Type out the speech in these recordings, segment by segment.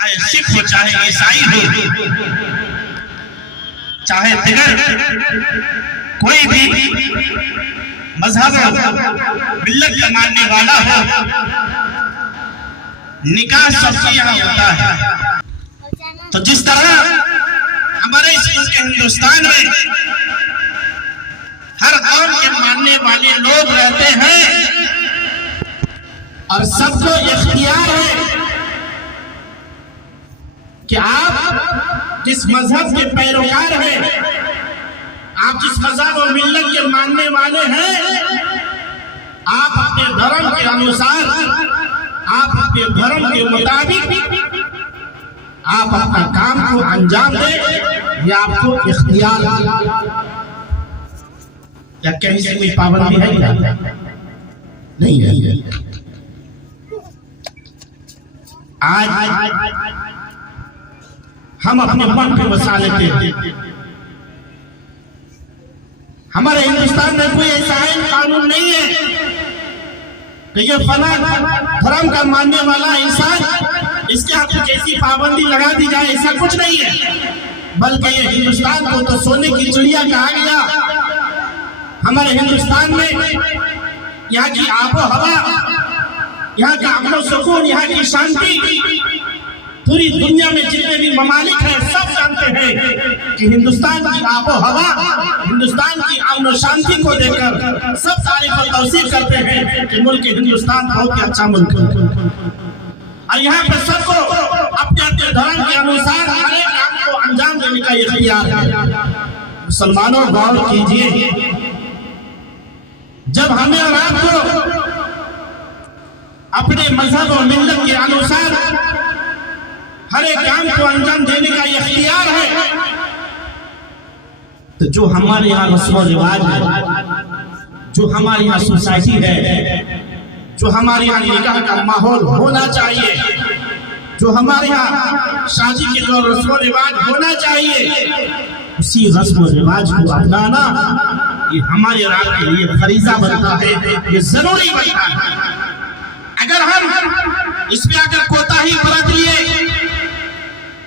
چاہے سکھ ہو چاہے عیسائی ہو چاہے دیگر کوئی بھی مذہب ملت کا ماننے والا ہو، نکاح سب سے یہاں ہوتا ہے۔ تو جس طرح ہمارے اس ملک ہندوستان میں ہر قوم کے ماننے والے لوگ رہتے ہیں اور سب کو اختیار ہے کہ آپ جس مذہب کے پیروکار ہیں، آپ جس مذہب و ملت کے ماننے والے ہیں، آپ اپنے دھرم کے انوسار، آپ اپنے دھرم کے مطابق آپ اپنا کام کو انجام دیں، یا آپ کو اختیار یا کہیں سے کوئی پابندی ہے کیا؟ نہیں ہے۔ آج ہم اپنے من پہ بسا لیتے ہیں۔ ہمارے ہندوستان میں کوئی ایسا قانون نہیں ہے کہ یہ فلاں دھرم کا ماننے والا انسان اس کے ہاتھ کچھ ایسی پابندی لگا دی جائے، ایسا کچھ نہیں ہے، بلکہ یہ ہندوستان کو تو سونے کی چڑیا کہا گیا۔ ہمارے ہندوستان میں یہاں کی آب و ہوا، یہاں کا امن و سکون، یہاں کی شانتی، پوری دنیا میں جتنے بھی ممالک ہیں سب جانتے ہیں کہ ہندوستان کی آب و ہوا، ہندوستان کی امن و شانتی کو دیکھ کر سب تعریف و توصیف کرتے ہیں کہ ملک ہندوستان بہت ہی اچھا ملک ہے، اور یہاں پر سب کو اپنے اپنے دھرم کے انوسار ہر ایک کام کو انجام دینے کا اختیار ہے۔ مسلمانوں غور کیجئے، جب ہمیں اور آپ کو اپنے مذہب و ملت کے انوسار ہر ایک کام کو انجام دینے کا اختیار ہے، تو جو ہمارے یہاں رسم و رواج ہے، جو ہمارے یہاں سوسائٹی ہے، جو ہمارے یہاں نکاح کا ماحول ہونا چاہیے، جو ہمارے یہاں شادی کے جو رسم و رواج ہونا چاہیے، اسی رسم و رواج کو اپنانا یہ ہمارے رات کے لیے فریضہ بنتا ہے، یہ ضروری بنتا ہے۔ اگر ہم اس پہ اگر کوتاہی برت لیے،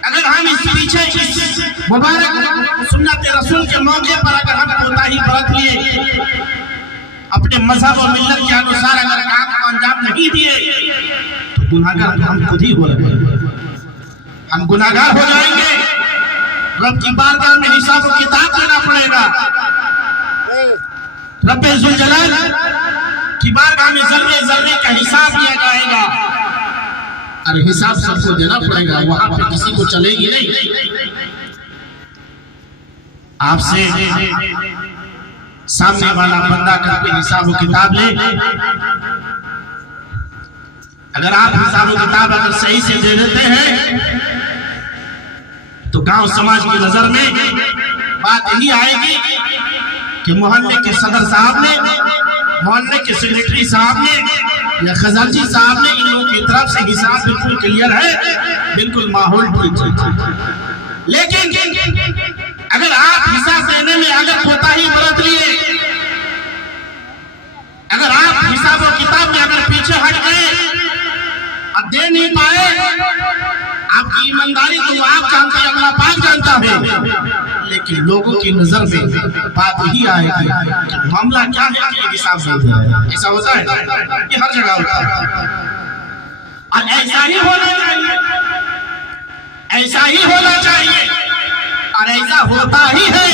اگر ہم اس پیچھے اس مبارک سنت رسول کے موقع پر اگر ہم کوتاہی برت لیے، اپنے مذہب و ملت کے انوسار اگر کام کو انجام نہیں دیے، تو گناہگار تو ہم خود ہی ہو رہے ہیں، ہم گناہگار ہو جائیں گے، رب کی بارگاہ میں حساب و کتاب دینا پڑے گا، رب ذوالجلال کی بارگاہ میں ذرے ذرے کا حساب دیا جائے گا، اور حساب سب کو دینا پڑے گا، وہاں پہ کسی کو چلے گی نہیں۔ آپ سے سامنے والا بندہ کر کے حساب و کتاب لے، اگر آپ حساب و کتاب اگر صحیح سے دے دیتے ہیں تو گاؤں سماج کی نظر میں بات یہی آئے گی کہ محلے کے صدر صاحب نے، محلے کے سیکریٹری صاحب نے یا خزانچی صاحب نے ان لوگوں کی طرف سے حساب بالکل کلیئر ہے، بالکل ماحول ٹھیک ہے۔ لیکن اگر آپ حساب دینے میں اگر کوتاہی برت لیے، اگر آپ حساب و کتاب میں اگر پیچھے ہٹ گئے اور دے نہیں پائے، آپ کی ایمانداری تو آپ جانتے ہیں، اللہ پاک جانتا ہے، لیکن لوگوں کی نظر میں بات یہی آئے گی کہ معاملہ کیا ہے کہ یہ حساب دے رہا ہے۔ ایسا ہوتا ہے، یہ ہر جگہ ہوتا ہے، اور ایسا ہی ہونا چاہیے، ایسا ہی ہونا چاہیے، اور ایسا ہوتا ہی ہے۔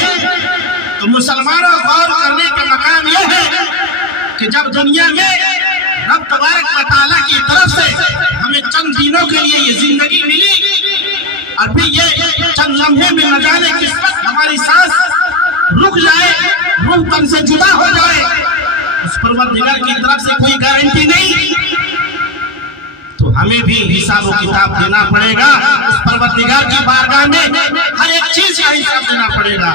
تو مسلمانوں غور کرنے کا مقام یہ ہے کہ جب دنیا میں رب تبارک و تعالیٰ کی طرف سے ہمیں چند دنوں کے لیے یہ زندگی ملی، اور پھر یہ چند لمحے میں نہ جانے کس وقت ہماری سانس رک جائے، روح تن سے جدا ہو جائے، اس پروردگار کی طرف سے کوئی گارنٹی نہیں، تو ہمیں بھی حساب و کتاب دینا پڑے گا، اس پروردگار کی بارگاہ میں ہر ایک چیز کا حساب دینا پڑے گا۔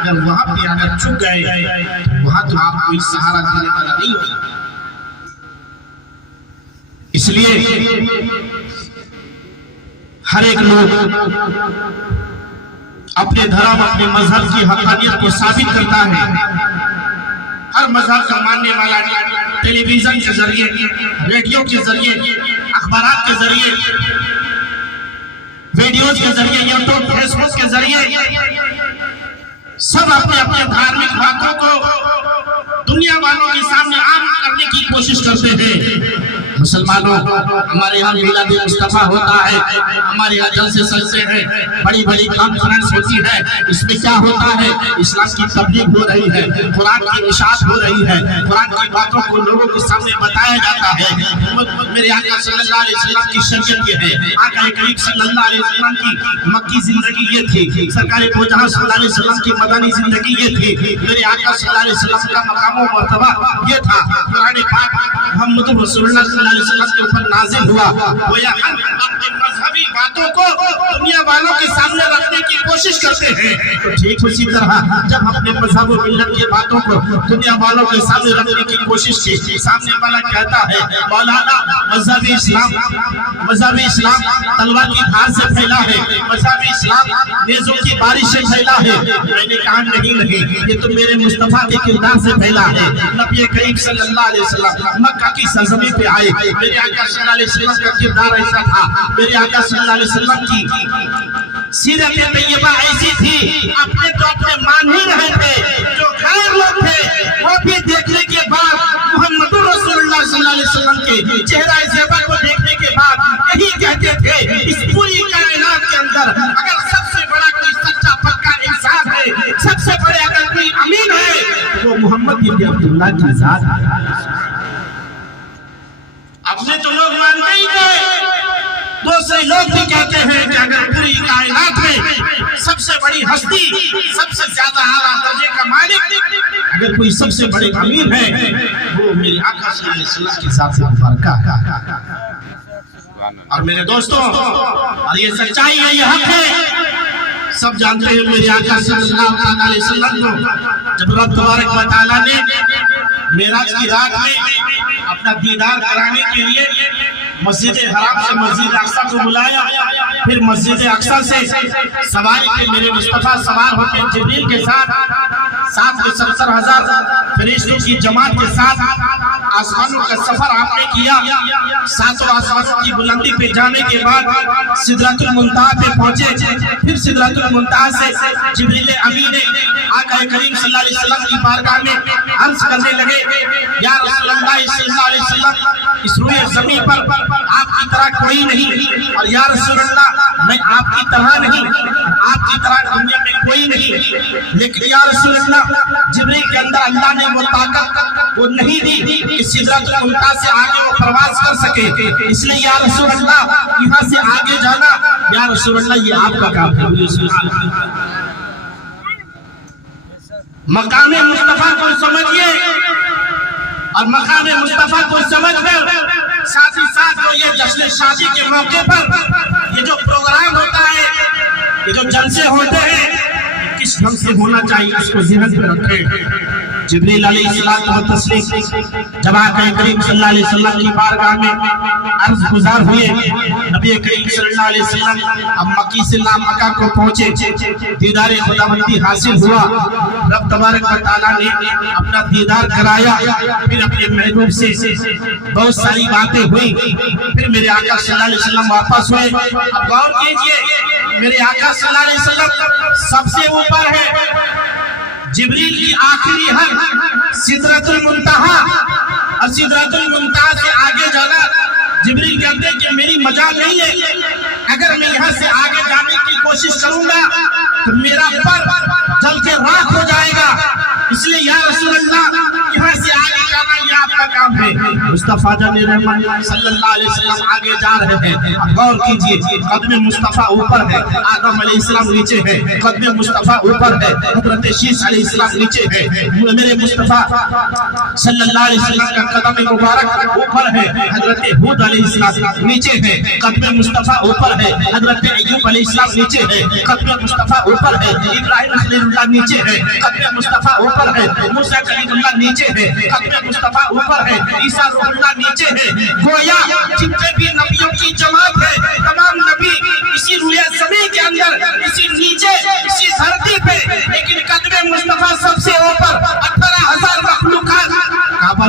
اگر وہاں پہ اگر چک گئے، وہاں تو آپ کوئی سہارا دینے والا نہیں ہوگا۔ اس لیے ہر ایک لوگ اپنے دھرم، اپنے مذہب کی حقانیت کو ثابت کرتا ہے۔ ہر مذہب کا ماننے والا ٹیلی ویژن کے ذریعے، ریڈیو کے ذریعے، اخبارات کے ذریعے نیوز کے ذریعے یوٹیوب فیس بک کے ذریعے سب اپنے اپنے دھارمک باتوں کو دنیا والوں کے سامنے عام کرنے کی کوشش کرتے ہیں۔ مسلمانوں، ہمارے یہاں میلاد مصطفیٰ ہوتا ہے، ہمارے یہاں جلسے سلسے ہیں، بڑی بڑی کانفرنس ہوتی ہے۔ اس میں کیا ہوتا ہے؟ اسلام کی تبلیغ ہو رہی ہے، قرآن کی اشاعت ہو رہی ہے، قرآن کی باتوں کو لوگوں کے سامنے بتایا جاتا ہے۔ میرے آقا صلی اللہ علیہ وسلم کی شریعت یہ ہے، آقا کریم صلی اللہ علیہ وسلم کی مکی زندگی یہ تھی، سرکار دو جہاں صلی اللہ علیہ وسلم کی مدنی زندگی یہ تھی، میرے آقا صلی اللہ علیہ وسلم کا مقام و مرتبہ یہ تھا۔ قرآن پاک محمد رسول اللہ صلی اللہ علیہ وسلم کے اوپر نازل ہوا، گویا ہم اپنے مذہبی باتوں کو دنیا والوں کے سامنے رکھنے کی کوشش کرتے ہیں، تو ٹھیک اسی طرح جب اپنے مذہب و ملت کی باتوں کو دنیا والوں کے سامنے رکھنے کی کوشش کی، سامنے والا کہتا ہے مولانا مذہبی اسلام تلوار کی دھار سے پھیلا ہے، مذہبی اسلام نیزوں کی بارش سے پھیلا ہے۔ میں نے کہا نہیں، یہ تو میرے مصطفیٰ کے کردار سے پھیلا ہے۔ نبی کریم صلی اللہ علیہ وسلم مکہ کی سرزمین پہ آئے، میرے آقا صلی اللہ علیہ وسلم کا کردار ایسا تھا، میرے آقا صلی اللہ علیہ وسلم کی سیرت طیبہ ایسی تھی، اپنے تو اپنے مان ہی رہے تھے، جو غیر لوگ تھے وہ بھی دیکھنے کے بعد محمد رسول اللہ صلی اللہ علیہ وسلم کے چہرہ زیبا کو دیکھنے کے بعد یہی کہتے تھے، اس پوری کائنات کے اندر اگر سب سے بڑا کوئی سچا پکا انسان ہے، سب سے بڑے اگر کوئی امین ہے، وہ محمد بن عبداللہ کی ذات ہے۔ اپنے تو لوگ مانتے ہی تھے، دوسرے لوگ بھی کہتے ہیں کہ اگر پوری کائنات میں سب سے بڑی ہستی، سب سے زیادہ اعلیٰ درجے کا مالک اگر کوئی سب سے بڑے امیر ہے، وہ میرے آقا صلی اللہ علیہ وسلم کی ذات مبارکہ ہے۔ اور میرے دوستوں، اور یہ سچائی ہے، یہ حق ہے، سب جانتے ہیں میرے آقا صلی اللہ علیہ وسلم کو جب رب تبارک و تعالیٰ نے معراج کی رات میں اپنا دیدار کرانے کے لیے مسجد حرام سے مسجد اقصی کو بلایا، پھر مسجد اقصی سے سواری پہ میرے مصطفیٰ سوار ہوتے ہیں جبریل کے ساتھ، 70,000 فرشتوں کی جماعت کے ساتھ آسمانوں کا سفر آپ نے کیا۔ 7 آسمانوں کی بلندی پہ جانے کے بعد سدرۃ المنتہا پہ پہنچے، پھر سدرۃ المنتہا سے جبریل امین آقا کریم صلی اللہ علیہ وسلم کی بارگاہ میں عرض کرنے لگے، یا رسول اللہ صلی اللہ علیہ وسلم، اس روئے زمین پر آپ کی طرح کوئی نہیں، اور یا رسول اللہ میں آپ کی طرح نہیں، آپ کی طرح دنیا میں کوئی نہیں، لیکن یا رسول اللہ جبریل کے اندر اللہ نے وہ طاقت وہ نہیں دی کہ سدرۃ المنتہا سے آگے وہ پرواز کر سکے، اس لیے یا رسول اللہ یہاں سے آگے جانا یا رسول اللہ یہ آپ کا کام ہے۔ مقام مصطفیٰ کو سمجھئے، اور مقام مصطفیٰ کو سمجھ کر ساتھ ہی ساتھ وہ یہ جشن شادی کے موقع پر یہ جو پروگرام ہوتا ہے، یہ جو جلسے ہوتے ہیں، کس ڈھنگ سے ہونا چاہیے اس کو ذہن میں رکھیں۔ جبریل علیہ السلام جب آقا کریم صلی اللہ علیہ وسلم کی بارگاہ میں عرض گزار ہوئے، نبی کریم صلی اللہ علیہ وسلم اب مکی سے مکہ کو پہنچے، دیدار خداوندی حاصل ہوا، رب تبارک و تعالیٰ نے اپنا دیدار کرایا، پھر اپنے محبوب سے بہت ساری باتیں ہوئی، پھر میرے آقا صلی اللہ علیہ وسلم واپس ہوئے۔ اب غور کیجئے، میرے آقا صلی اللہ علیہ وسلم سب سے اوپر ہے، جبریل کی آخری حد سدرۃ المنتہا، اور سدرۃ المنتہا سے آگے جانا جبریل کہتے ہیں کہ میری مجال نہیں ہے، اگر میں یہاں سے آگے جانے کی کوشش کروں گا تو میرا پر جل کے راکھ ہو جائے گا، اس لیے یا رسول اللہ یہاں سے آگے جانا یہ آپ کا کام ہے۔ مصطفیٰ جان رحمت صلی اللہ علیہ وسلم آگے جا رہے ہیں، غور کیجئے، قدم مصطفیٰ اوپر ہے، آدم علیہ السلام نیچے ہے، قدم مصطفیٰ اوپر ہے، حضرت شیش علیہ السلام نیچے ہے، میرے مصطفیٰ صلی اللہ علیہ وسلم کا قدم مبارک اوپر ہے، حضرت ہود علیہ السلام نیچے ہے، قدم مصطفیٰ اوپر ہے، حضرت ایوب علیہ السلام نیچے ہے، قدم مصطفیٰ اوپر ہے، ابراہیم خلیل اللہ نیچے ہے، قدم مصطفیٰ اوپر ہے، موسیٰ کلیم اللہ نیچے ہے، قدم مصطفیٰ اوپر ہے، عیسیٰ روح اللہ نیچے ہے۔ گویا جتنے بھی نبیوں کی جماعت ہے، تمام نبی اسی روئے زمین کے اندر، اسی نیچے، اسی دھرتی پہ، لیکن قدم مصطفیٰ سب سے اوپر، 18,000 مخلوقات کعبہ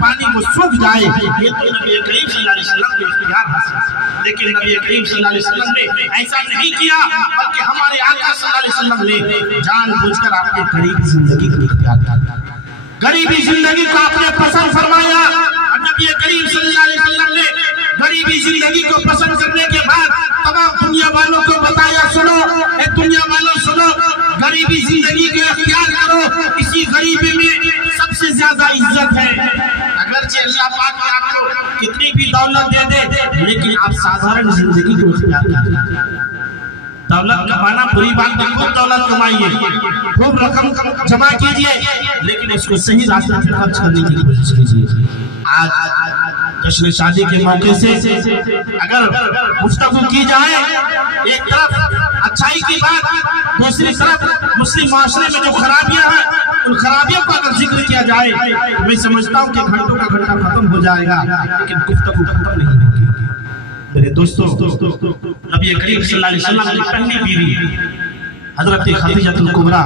پانی وہ سوکھ جائے، یہ تو نبی کریم صلی اللہ علیہ وسلم کو اختیار حاصل ہے۔ لیکن نبی کریم صلی اللہ علیہ وسلم نے ایسا نہیں کیا، بلکہ ہمارے آقا صلی اللہ علیہ وسلم نے جان بوجھ کر اپنے غریبی زندگی کو اختیار کیا، غریبی زندگی کو آپ نے پسند فرمایا۔ اور نبی کریم صلی اللہ علیہ وسلم نے غریبی زندگی کو پسند کرنے کے بعد تمام دنیا والوں کو بتایا، سنو اے دنیا والوں سنو، غریبی زندگی کو اختیار کرو، اسی غریبی میں سب سے زیادہ عزت ہے۔ اگرچہ اللہ پاک نے آپ کو کتنی بھی دولت دے دے، لیکن آپ سادھارن زندگی کو اختیار کریں۔ دولت کمانا بری بات نہیں، خوب دولت کمائیے، خوب رقم جمع کیجئے، لیکن اس کو صحیح راستے پر خرچ کرنے کی کوشش کیجئے۔ آج جشن شادی کے موقع سے اگر گفتگو کی جائے، ایک طرف اچھائی کی بات، دوسری طرف مسلم معاشرے میں جو خرابیاں ہیں ان خرابیوں کا اگر ذکر کیا جائے تو میں سمجھتا ہوں کہ گھنٹوں کا گھنٹہ ختم ہو جائے گا، لیکن گفتگو ختم نہیں ہوگی۔ میرے دوستو، نبی کریم صلی اللہ علیہ وسلم کی پہلی بیوی حضرت خدیجہ الکبریٰ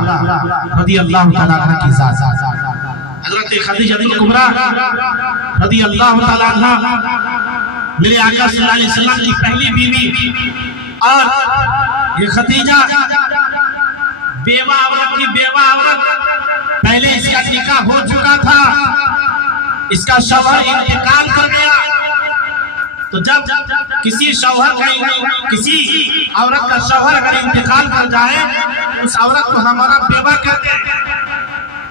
رضی اللہ تعالیٰ عنہ کی ذات، حضرت خدیجہ الکبریٰ رضی اللہ تعالیٰ عنہ میرے آقا صلی اللہ علیہ وسلم کی پہلی بیوی، اور یہ خدیجہ بیوہ عورت کی بیوہ عورت، پہلے اس کا نکاح ہو چکا تھا، اس کا شوہر انتقال کر گیا، تو جب کسی شوہر کا کسی عورت کا شوہر اگر انتقال کر جائے اس عورت کو ہمارا بیوہ کہتے ہیں۔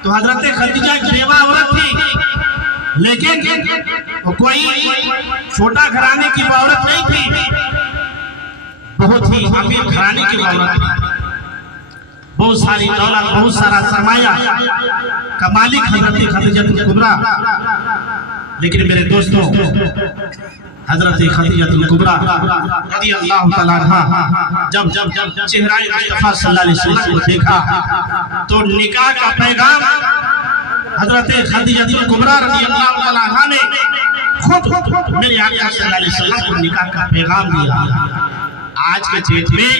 تو حضرت خدیجہ ایک بیوہ عورت تھی، لیکن وہ کوئی چھوٹا گھرانے کی عورت نہیں تھی، بہت ہی امیر گھرانے کی عورت تھی، بہت ساری دولت، بہت سارا سرمایہ کا مالک حضرت خدیجہ الکبریٰ۔ لیکن میرے دوستوں، حضرت خدیجہ الکبریٰ رضی اللہ تعالیٰ عنہ جب چہرہ مصطفیٰ صلی اللہ علیہ وسلم کو دیکھا تو نکاح کا پیغام حضرت خدیجہ الکبریٰ رضی اللہ تعالیٰ عنہ نے خود میرے آقا صلی اللہ علیہ وسلم کو نکاح کا پیغام دیا۔ آج کے ڈیٹ میں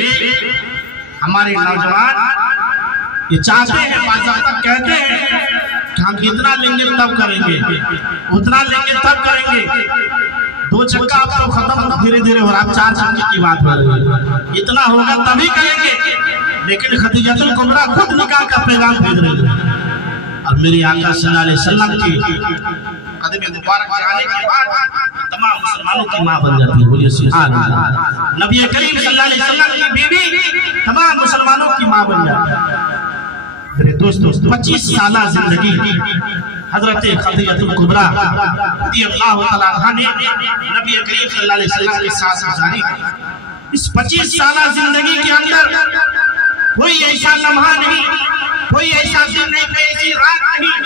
ہمارے نوجوان یہ چاہتے ہیں، باضابطہ کہتے ہیں کہ ہم اتنا لیں گے تب کریں گے، اتنا لیں گے تب کریں گے۔ دو چکا آپ کو ختم دھیرے دھیرے ہو رہا، آپ چار چکے کی بات کر رہے ہیں، اتنا ہوگا تبھی کریں گے۔ لیکن خدیجہ الکبریٰ خود نکاح کا پیغام بھیج رہی ہے، اور میری آقا صلی اللہ علیہ وسلم کی قدم مبارک جانے کے بعد تمام مسلمانوں کی ماں بن جاتی ہے۔ بولیے سبحان اللہ۔ نبی کریم صلی اللہ علیہ وسلم کی بیوی تمام مسلمانوں کی ماں بن جاتی ہے۔ میرے دوستو، 25 سالہ زندگی حضرت خدیجہ الکبریٰ رضی اللہ تعالیٰ عنہ نے نبی کریم صلی اللہ علیہ وسلم کے ساتھ گزاری۔ اس 25 سالہ زندگی کے اندر کوئی ایسا لمحہ نہیں، کوئی ایسا دن نہیں، کوئی ایسی رات نہیں،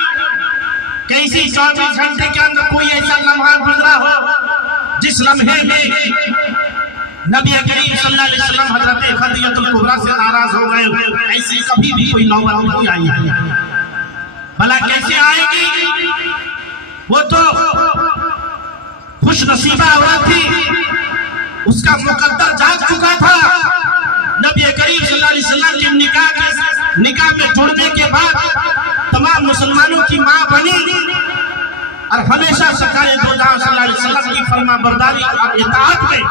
کیسی 24 گھنٹے کے اندر کوئی ایسا لمحہ گزرا ہو جس لمحے میں نبی کریم صلی اللہ علیہ وسلم حضرت خدیجہ الکبریٰ سے ناراض ہو گئے۔ ایسی کبھی بھی کوئی نوبت نہیں آئی ہے، بھلا کیسے آئے گی؟ وہ تو خوش نصیبہ عورت تھی، اس کا مقدر جاگ چکا تھا۔ نبی کریم صلی اللہ علیہ وسلم کے نکاح میں جڑنے کے بعد تمام مسلمانوں کی ماں بنی، اور ہمیشہ سرکار دو جہاں صلی اللہ علیہ وسلم کی فرما برداری اور اطاعت میں